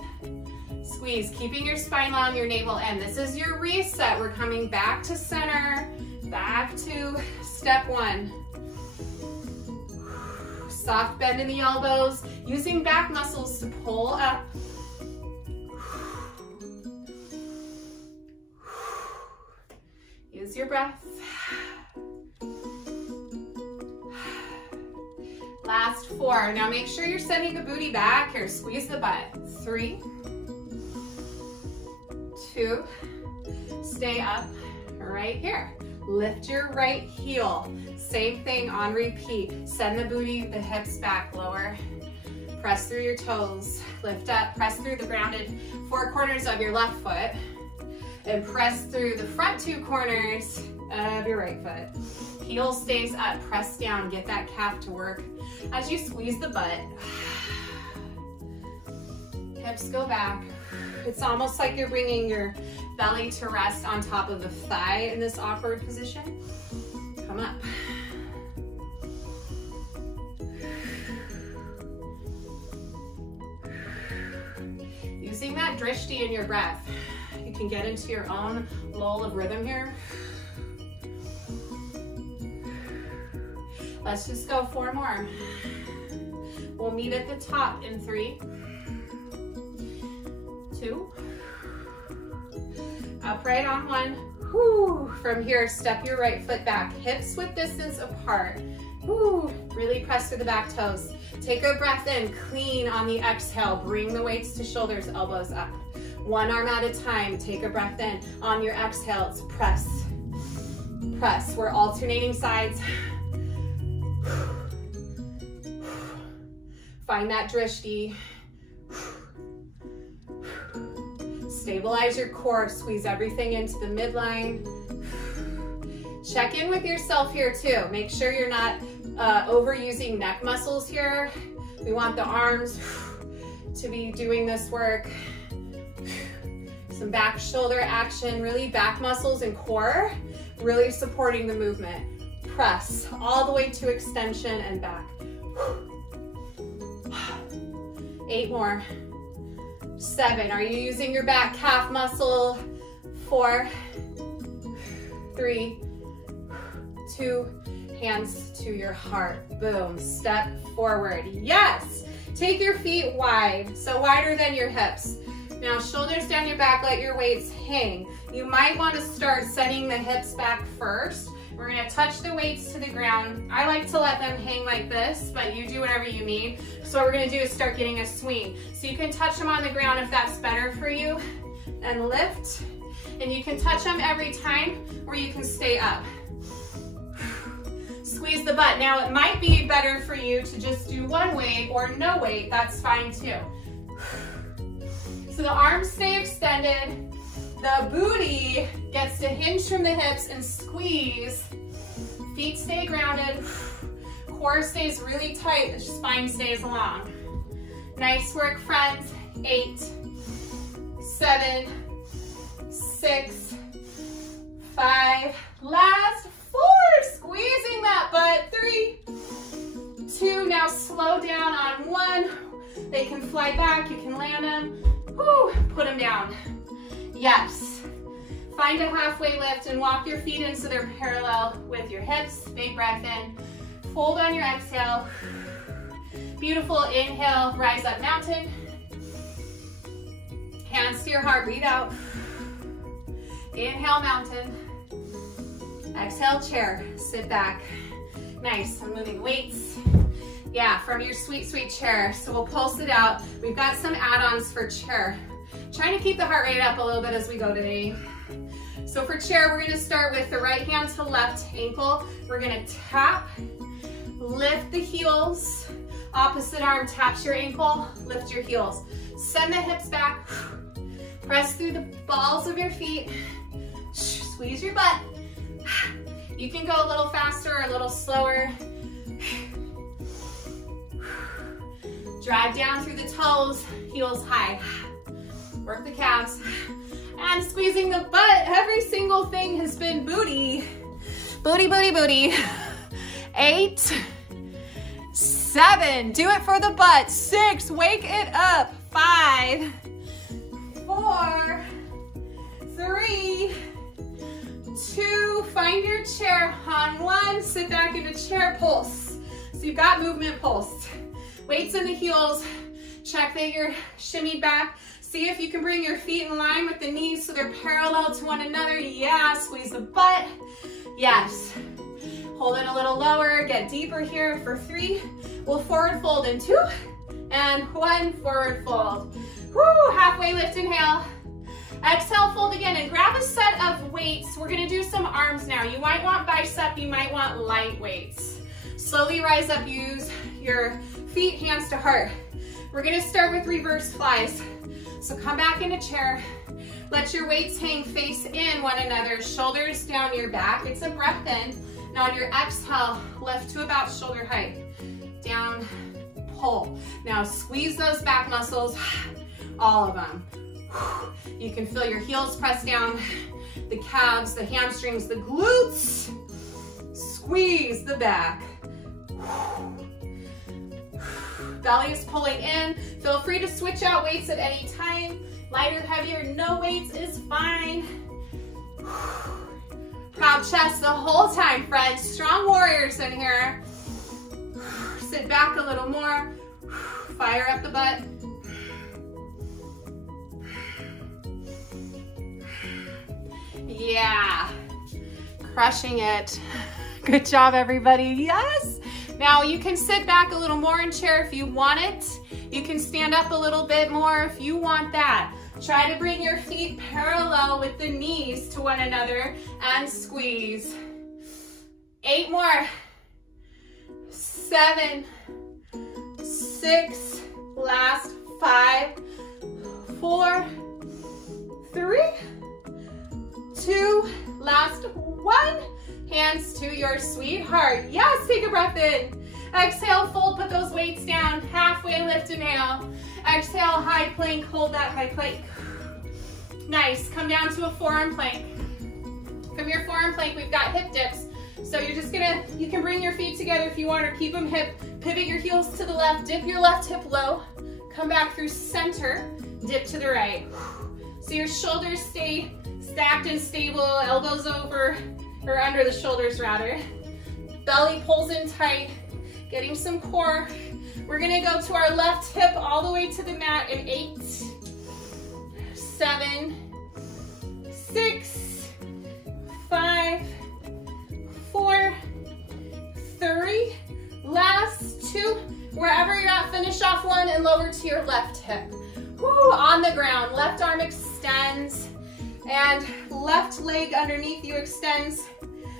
squeeze, keeping your spine long, your navel in. This is your reset. We're coming back to center, back to step 1. Soft bend in the elbows, using back muscles to pull up. Use your breath. Last 4. Now make sure you're sending the booty back here. Squeeze the butt. 3, 2, stay up right here. Lift your right heel. Same thing on repeat. Send the booty, the hips back, lower. Press through your toes. Lift up, press through the grounded 4 corners of your left foot. And press through the front 2 corners of your right foot. Heel stays up, press down, get that calf to work. As you squeeze the butt, hips go back. It's almost like you're bringing your belly to rest on top of the thigh in this awkward position. Come up. Using that drishti in your breath, you can get into your own lull of rhythm here. Let's just go 4 more. We'll meet at the top in 3, 2, upright on 1. Whew. From here, step your right foot back, hips width distance apart. Whew. Really press through the back toes. Take a breath in, clean on the exhale. Bring the weights to shoulders, elbows up. 1 arm at a time. Take a breath in. On your exhale, it's press. Press. We're alternating sides. Find that drishti. Stabilize your core. Squeeze everything into the midline. Check in with yourself here too. Make sure you're not overusing neck muscles here. We want the arms to be doing this work. Some back shoulder action, really back muscles and core, really supporting the movement. Press all the way to extension and back. 8 more. 7, are you using your back calf muscle? 4, 3, 2, hands to your heart. Boom, step forward. Yes, take your feet wide, so wider than your hips. Now shoulders down your back, let your weights hang. You might want to start setting the hips back first. We're gonna touch the weights to the ground. I like to let them hang like this, but you do whatever you need. So what we're gonna do is start getting a swing. So you can touch them on the ground if that's better for you, and lift. And you can touch them every time, or you can stay up. Squeeze the butt. Now it might be better for you to just do one weight or no weight, that's fine too. So the arms stay extended, the booty gets to hinge from the hips and squeeze. Feet stay grounded, core stays really tight, the spine stays long. Nice work, friends. 8, 7, 6, 5, last 4, squeezing that butt. 3, 2, now slow down on 1. They can fly back, you can land them. Woo, put them down. Yes. Find a halfway lift and walk your feet in so they're parallel with your hips. Big breath in. Fold on your exhale. Beautiful. Inhale, rise up mountain. Hands to your heart, breathe out. Inhale, mountain. Exhale, chair. Sit back. Nice. I'm moving weights. Yeah, from your sweet, sweet chair. So we'll pulse it out. We've got some add-ons for chair. Trying to keep the heart rate up a little bit as we go today. So for chair, we're gonna start with the right hand to left ankle. We're gonna tap, lift the heels. Opposite arm taps your ankle, lift your heels. Send the hips back. Press through the balls of your feet. Squeeze your butt. You can go a little faster or a little slower. Drive down through the toes, heels high. Work the calves. And squeezing the butt. Every single thing has been booty. Booty, booty, booty. 8, 7, do it for the butt. 6, wake it up. 5, 4, 3, 2, find your chair. On 1, sit back into chair, pulse. So you've got movement, pulse. Weights in the heels. Check that you're shimmied back. See if you can bring your feet in line with the knees so they're parallel to one another. Yeah, squeeze the butt. Yes. Hold it a little lower, get deeper here for 3. We'll forward fold in 2 and 1, forward fold. Woo, halfway lift, inhale. Exhale, fold again, and grab a set of weights. We're gonna do some arms now. You might want bicep, you might want light weights. Slowly rise up, use your feet, hands to heart. We're gonna start with reverse flies. So come back into chair. Let your weights hang face in one another, shoulders down your back. It's a breath in. Now on your exhale, lift to about shoulder height. Down, pull. Now squeeze those back muscles, all of them. You can feel your heels press down, the calves, the hamstrings, the glutes. Squeeze the back. Belly is pulling in. Feel free to switch out weights at any time. Lighter, heavier, no weights is fine. Proud chest the whole time, friends. Strong warriors in here. Sit back a little more. Fire up the butt. Yeah, crushing it. Good job, everybody. Yes. Now you can sit back a little more in chair if you want it. You can stand up a little bit more if you want that. Try to bring your feet parallel with the knees to one another and squeeze. 8 more. 7, 6, last 5, 4, 3, 2, last 1. Hands to your sweetheart. Yes, take a breath in. Exhale, fold, put those weights down. Halfway lift, inhale. Exhale, high plank, hold that high plank. Nice, come down to a forearm plank. From your forearm plank, we've got hip dips. So you're just gonna, you can bring your feet together if you want, or keep them hip, pivot your heels to the left, dip your left hip low, come back through center, dip to the right. So your shoulders stay stacked and stable, elbows over, or under the shoulders rather. Belly pulls in tight, getting some core. We're gonna go to our left hip all the way to the mat in 8, 7, 6, 5, 4, 3, last 2. Wherever you're at, finish off 1 and lower to your left hip. Woo, on the ground, left arm extends and left leg underneath you extends.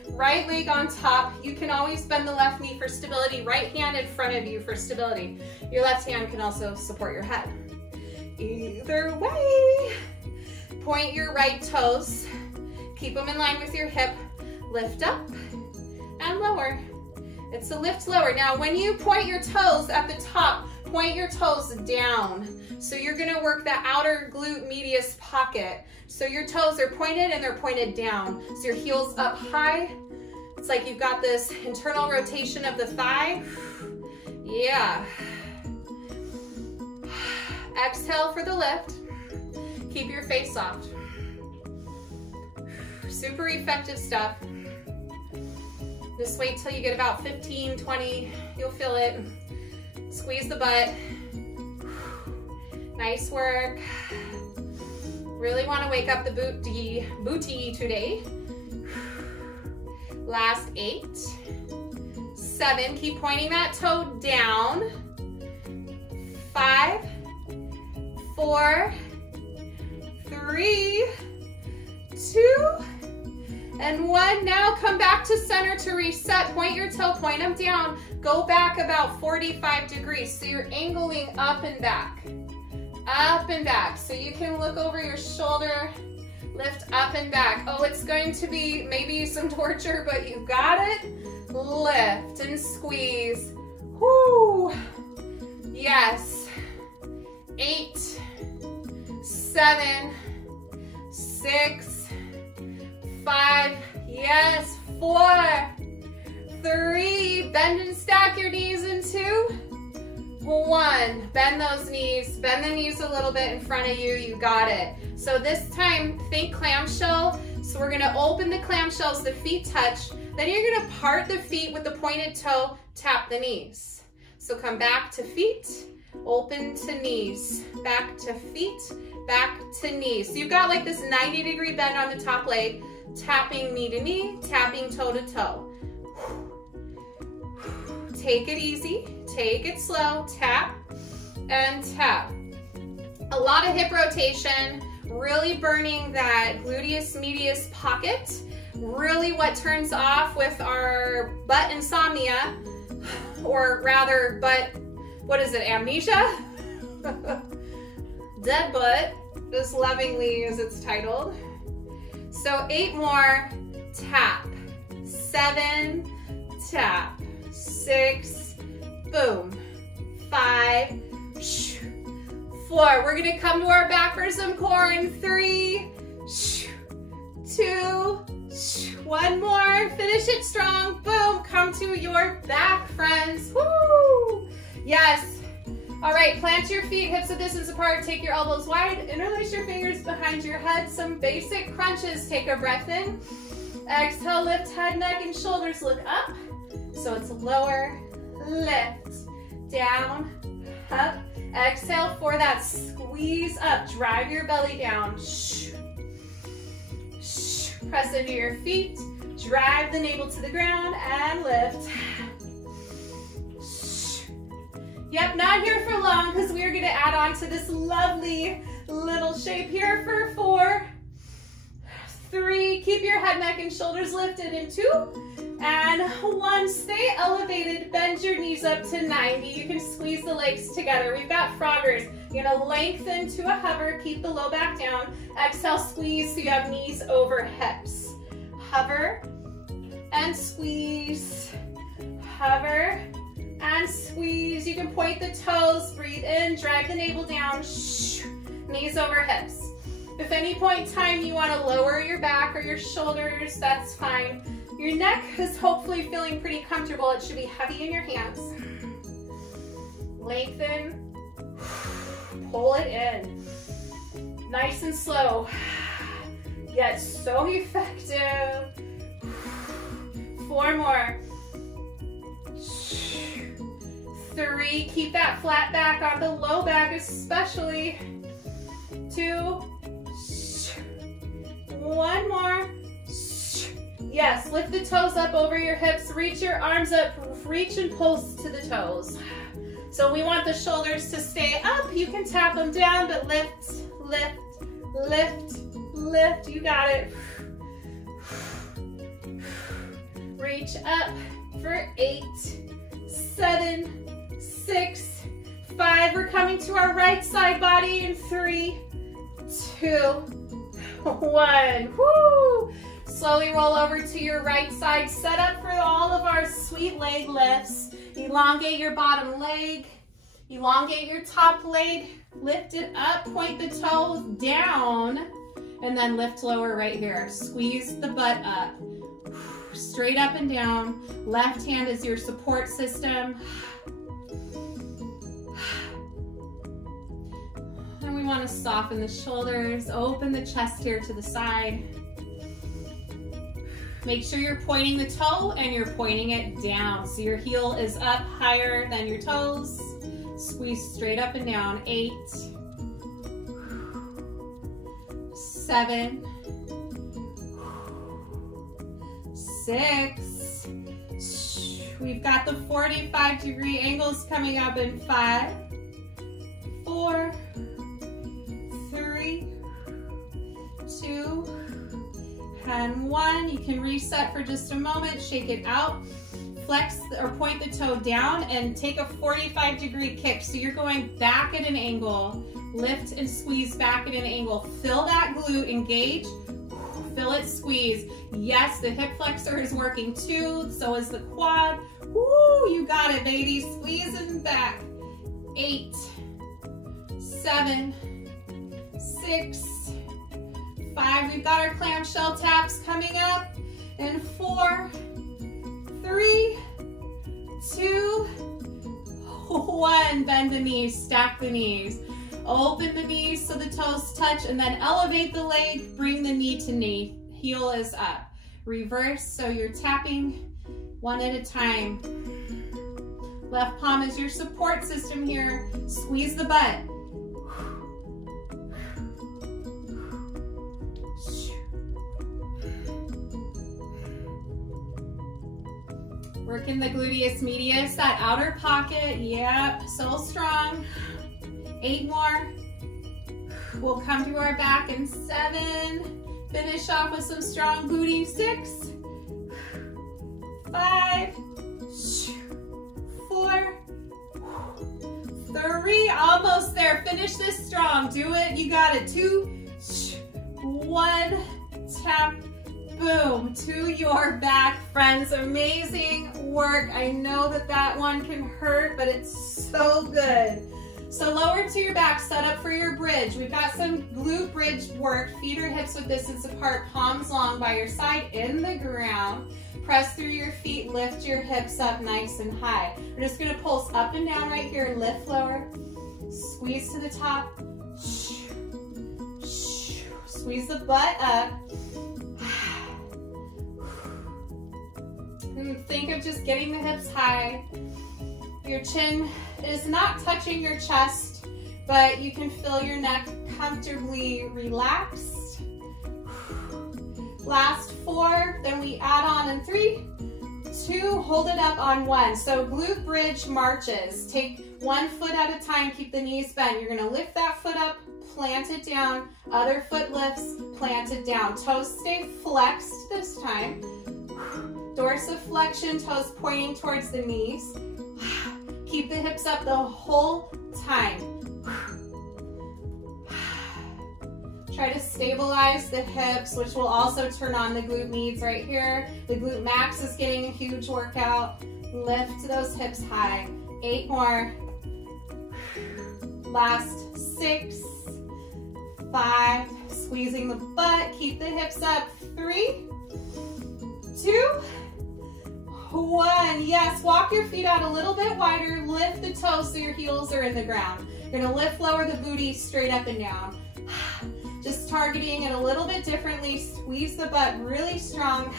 Right leg on top. You can always bend the left knee for stability. Right hand in front of you for stability. Your left hand can also support your head. Either way, point your right toes. Keep them in line with your hip. Lift up and lower. It's a lift lower. Now, when you point your toes at the top, point your toes down. So you're gonna work the outer glute medius pocket. So your toes are pointed and they're pointed down. So your heel's up high. It's like you've got this internal rotation of the thigh. Yeah. Exhale for the lift. Keep your face soft. Super effective stuff. Just wait till you get about 15, 20. You'll feel it. Squeeze the butt. Nice work. Really want to wake up the booty today. Last 8, 7. Keep pointing that toe down. 5, 4, 3, 2, and 1. Now come back to center to reset. Point your toe, point them down. Go back about 45 degrees. So you're angling up and back. Up and back. So you can look over your shoulder, lift up and back. Oh, it's going to be maybe some torture, but you got it. Lift and squeeze. Whoo. Yes. 8, 7, 6, 5, yes, 4, 3, bend and stack your knees in 2, 1, bend those knees, bend the knees a little bit in front of you, you got it. So this time, think clamshell. So we're gonna open the clamshells, the feet touch, then you're gonna part the feet with the pointed toe, tap the knees. So come back to feet, open to knees, back to feet, back to knees. So you've got like this 90-degree bend on the top leg, tapping knee to knee, tapping toe to toe. Take it easy, take it slow, tap and tap. A lot of hip rotation, really burning that gluteus medius pocket. Really what turns off with our butt insomnia, or rather butt, what is it, amnesia? Dead butt, just lovingly as it's titled. So 8 more, tap, 7, tap, 6, boom, 5, 4. We're gonna come to our back for some core in 3, 2, 1 more, finish it strong, boom, come to your back, friends, woo! Yes. All right, plant your feet hips a distance apart, take your elbows wide, interlace your fingers behind your head, some basic crunches, take a breath in, exhale, lift head, neck, and shoulders, look up, so it's lower, lift, down, up, exhale for that squeeze up, drive your belly down, press into your feet, drive the navel to the ground, and lift. Yep, not here for long because we are going to add on to this lovely little shape here for 4, 3, keep your head, neck, and shoulders lifted in 2, and 1, stay elevated, bend your knees up to 90. You can squeeze the legs together. We've got froggers. You're going to lengthen to a hover, keep the low back down, exhale, squeeze so you have knees over hips. Hover and squeeze, hover and squeeze. You can point the toes, breathe in, drag the navel down, knees over hips. If any point in time you want to lower your back or your shoulders, that's fine. Your neck is hopefully feeling pretty comfortable. It should be heavy in your hands. Lengthen, pull it in. Nice and slow, yet so effective. 4 more. 3, keep that flat back on the low back especially. 2, 1 more. Yes, lift the toes up over your hips, reach your arms up, reach and pulse to the toes. So we want the shoulders to stay up. You can tap them down, but lift, lift, lift, lift. You got it. Reach up for 8, 7, 6, 5. We're coming to our right side body in 3, 2, 1. Woo! Slowly roll over to your right side. Set up for all of our sweet leg lifts. Elongate your bottom leg. Elongate your top leg. Lift it up. Point the toes down. And then lift lower right here. Squeeze the butt up. Straight up and down. Left hand is your support system. And we want to soften the shoulders. Open the chest here to the side. Make sure you're pointing the toe and you're pointing it down. So your heel is up higher than your toes. Squeeze straight up and down. 8, 7, 6. We've got the 45-degree angles coming up in 5, 4, 3, 2, and 1. You can reset for just a moment, shake it out, flex or point the toe down and take a 45-degree kick. So you're going back at an angle, lift and squeeze back at an angle. Fill that glute, engage, fill it, squeeze. Yes, the hip flexor is working too, so is the quad. Woo, you got it, baby. Squeeze and back. 8, 7, 6, 5, we've got our clamshell taps coming up. And 4, 3, 2, 1. Bend the knees, stack the knees. Open the knees so the toes touch and then elevate the leg, bring the knee to knee. Heel is up. Reverse, so you're tapping one at a time. Left palm is your support system here. Squeeze the butt. Working the gluteus medius, that outer pocket. Yep, so strong. 8 more. We'll come to our back in 7. Finish off with some strong booty. 6, 5, 4, 3. Almost there. Finish this strong. Do it. You got it. 2, 1. Tap. Boom, to your back, friends. Amazing work. I know that that one can hurt, but it's so good. So lower to your back, set up for your bridge. We've got some glute bridge work. Feet or hips with distance apart, palms long by your side in the ground. Press through your feet, lift your hips up nice and high. We're just gonna pulse up and down right here, lift lower, squeeze to the top, squeeze the butt up. And think of just getting the hips high. Your chin is not touching your chest, but you can feel your neck comfortably relaxed. Last 4, then we add on in 3, 2, hold it up on 1. So glute bridge marches. Take 1 foot at a time, keep the knees bent. You're gonna lift that foot up, plant it down. Other foot lifts, plant it down. Toes stay flexed this time. Dorsiflexion, toes pointing towards the knees. Keep the hips up the whole time. Try to stabilize the hips, which will also turn on the glute medius right here. The glute max is getting a huge workout. Lift those hips high. 8 more. Last 6, 5, squeezing the butt, keep the hips up. 3, 2, 1. Yes, walk your feet out a little bit wider, lift the toes so your heels are in the ground. You're gonna lift, lower the booty straight up and down. Just targeting it a little bit differently, squeeze the butt really strong,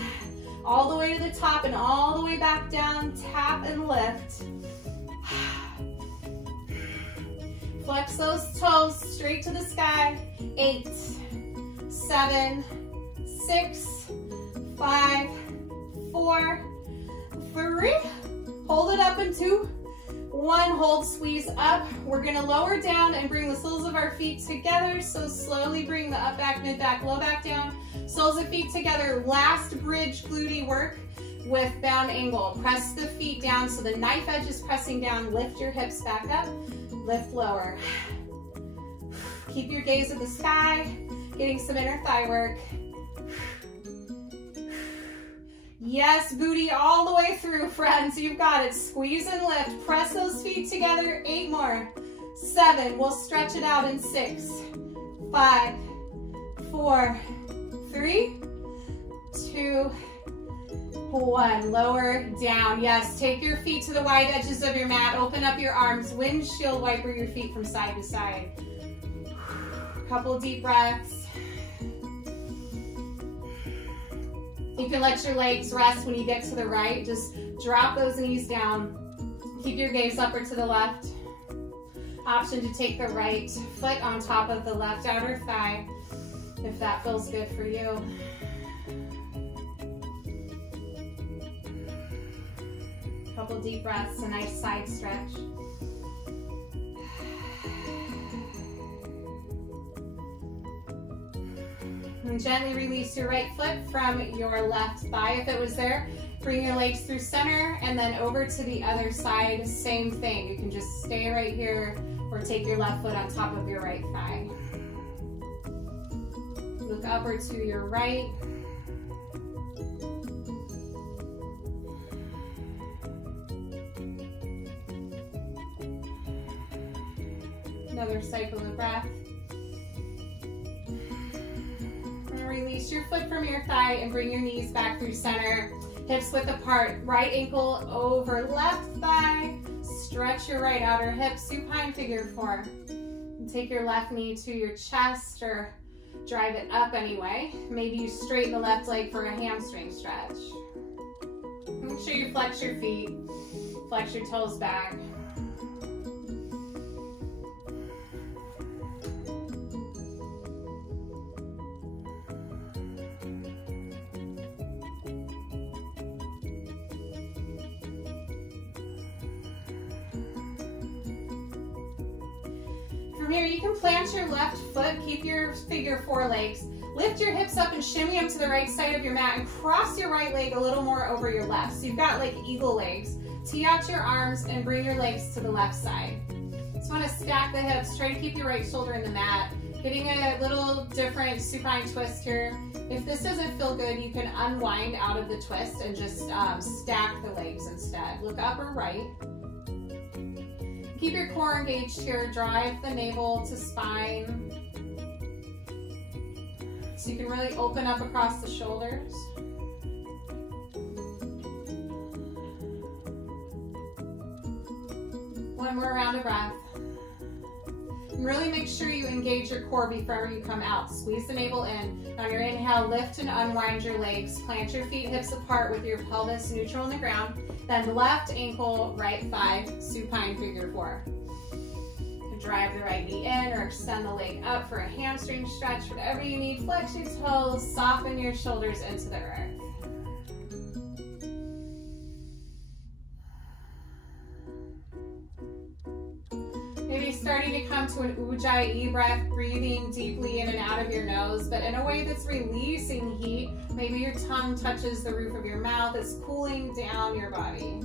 all the way to the top and all the way back down, tap and lift. Flex those toes straight to the sky. 8, 7, 6, 5, 4, 3. Hold it up in 2, 1. Hold, squeeze up. We're gonna lower down and bring the soles of our feet together. So slowly bring the up back, mid back, low back down. Soles of feet together. Last bridge glute work with bound angle. Press the feet down so the knife edge is pressing down. Lift your hips back up. Lift lower. Keep your gaze at the sky, getting some inner thigh work. Yes, booty all the way through, friends. You've got it. Squeeze and lift. Press those feet together. 8 more. 7. We'll stretch it out in 6, 5, 4, 3, 2, 1. Lower down. Yes, take your feet to the wide edges of your mat. Open up your arms. Windshield wiper your feet from side to side. Couple deep breaths. You can let your legs rest when you get to the right. Just drop those knees down. Keep your gaze upward to the left. Option to take the right foot on top of the left outer thigh, if that feels good for you. Couple deep breaths, a nice side stretch. And gently release your right foot from your left thigh if it was there. Bring your legs through center and then over to the other side. Same thing. You can just stay right here or take your left foot on top of your right thigh. Look upward to your right. Another cycle of breath. Release your foot from your thigh and bring your knees back through center. Hips width apart. Right ankle over left thigh. Stretch your right outer hip. Supine figure 4. And take your left knee to your chest or drive it up anyway. Maybe you straighten the left leg for a hamstring stretch. Make sure you flex your feet. Flex your toes back. From here, you can plant your left foot, keep your figure 4 legs, lift your hips up and shimmy them to the right side of your mat and cross your right leg a little more over your left. So you've got like eagle legs. Tee out your arms and bring your legs to the left side. Just want to stack the hips, try to keep your right shoulder in the mat. Getting a little different supine twist here. If this doesn't feel good, you can unwind out of the twist and just stack the legs instead. Look up or right. Keep your core engaged here. Drive the navel to spine. So you can really open up across the shoulders. One more round of breath. And really make sure you engage your core before you come out. Squeeze the navel in. On your inhale, lift and unwind your legs. Plant your feet hips apart with your pelvis neutral on the ground. Then left ankle, right thigh, supine figure 4. Drive the right knee in or extend the leg up for a hamstring stretch. Whatever you need, flex your toes, soften your shoulders into the earth. Maybe starting to come to an Ujjayi breath, breathing deeply in and out of your nose, but in a way that's releasing heat. Maybe your tongue touches the roof of your mouth. It's cooling down your body.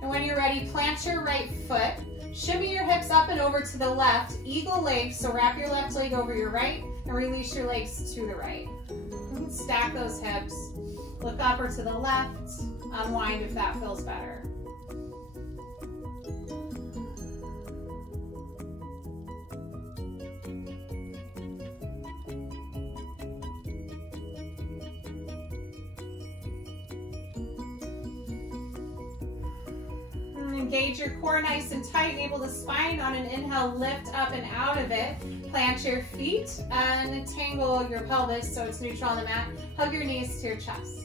And when you're ready, plant your right foot. Shimmy your hips up and over to the left. Eagle legs, so wrap your left leg over your right and release your legs to the right. Stack those hips. Look up or to the left. Unwind if that feels better. engage your core nice and tight, able to spine. On an inhale, lift up and out of it. Plant your feet and tangle your pelvis so it's neutral on the mat. Hug your knees to your chest.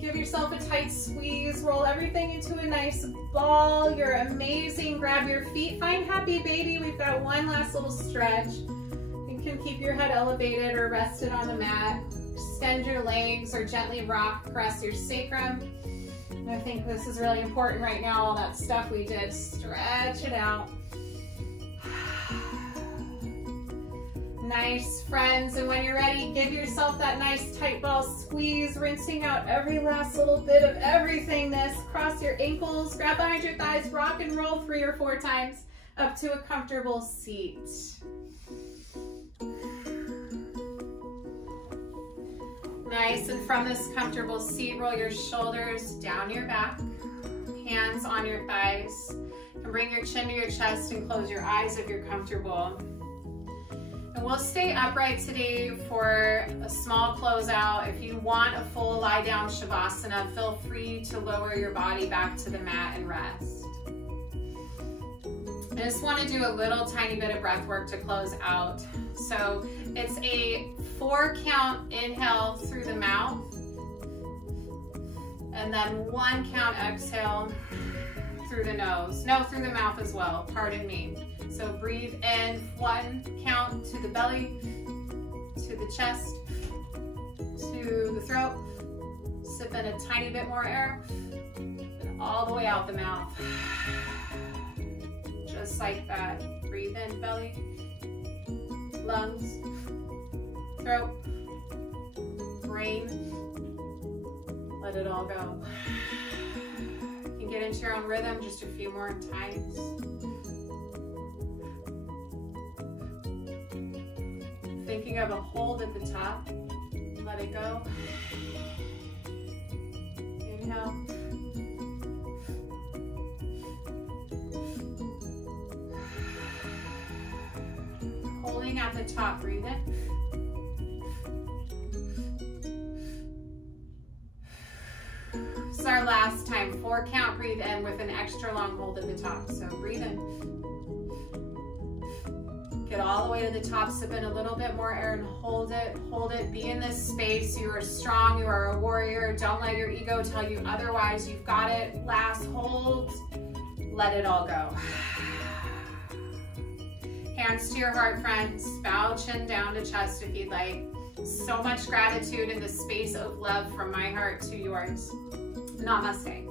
Give yourself a tight squeeze. Roll everything into a nice ball. You're amazing. Grab your feet. Find happy baby. We've got one last little stretch. You can keep your head elevated or rested on the mat. Extend your legs or gently rock across your sacrum. And I think this is really important right now, all that stuff we did. Stretch it out. Nice, friends, and when you're ready, give yourself that nice tight ball squeeze, rinsing out every last little bit of everythingness. Cross your ankles, grab behind your thighs, rock and roll 3 or 4 times up to a comfortable seat. Nice, and from this comfortable seat, roll your shoulders down your back, hands on your thighs, and bring your chin to your chest and close your eyes if you're comfortable. And we'll stay upright today for a small closeout. If you want a full lie down Shavasana, feel free to lower your body back to the mat and rest. I just want to do a little tiny bit of breath work to close out. So it's a 4 count inhale through the mouth, and then 1 count exhale through the nose. No, through the mouth as well, pardon me. So breathe in 1 count to the belly, to the chest, to the throat. Sip in a tiny bit more air, and all the way out the mouth. Just like that. Breathe in belly, lungs, throat, brain. Let it all go. You can get into your own rhythm just a few more times. Thinking of a hold at the top, let it go. Inhale. Holding at the top, breathe in. This is our last time. 4 count, breathe in with an extra long hold at the top. So breathe in. Get all the way to the top, sip in a little bit more air and hold it, be in this space. You are strong, you are a warrior. Don't let your ego tell you otherwise. You've got it. Last hold, let it all go. Hands to your heart, friends. Bow chin down to chest if you'd like. So much gratitude in the space of love from my heart to yours. Namaste.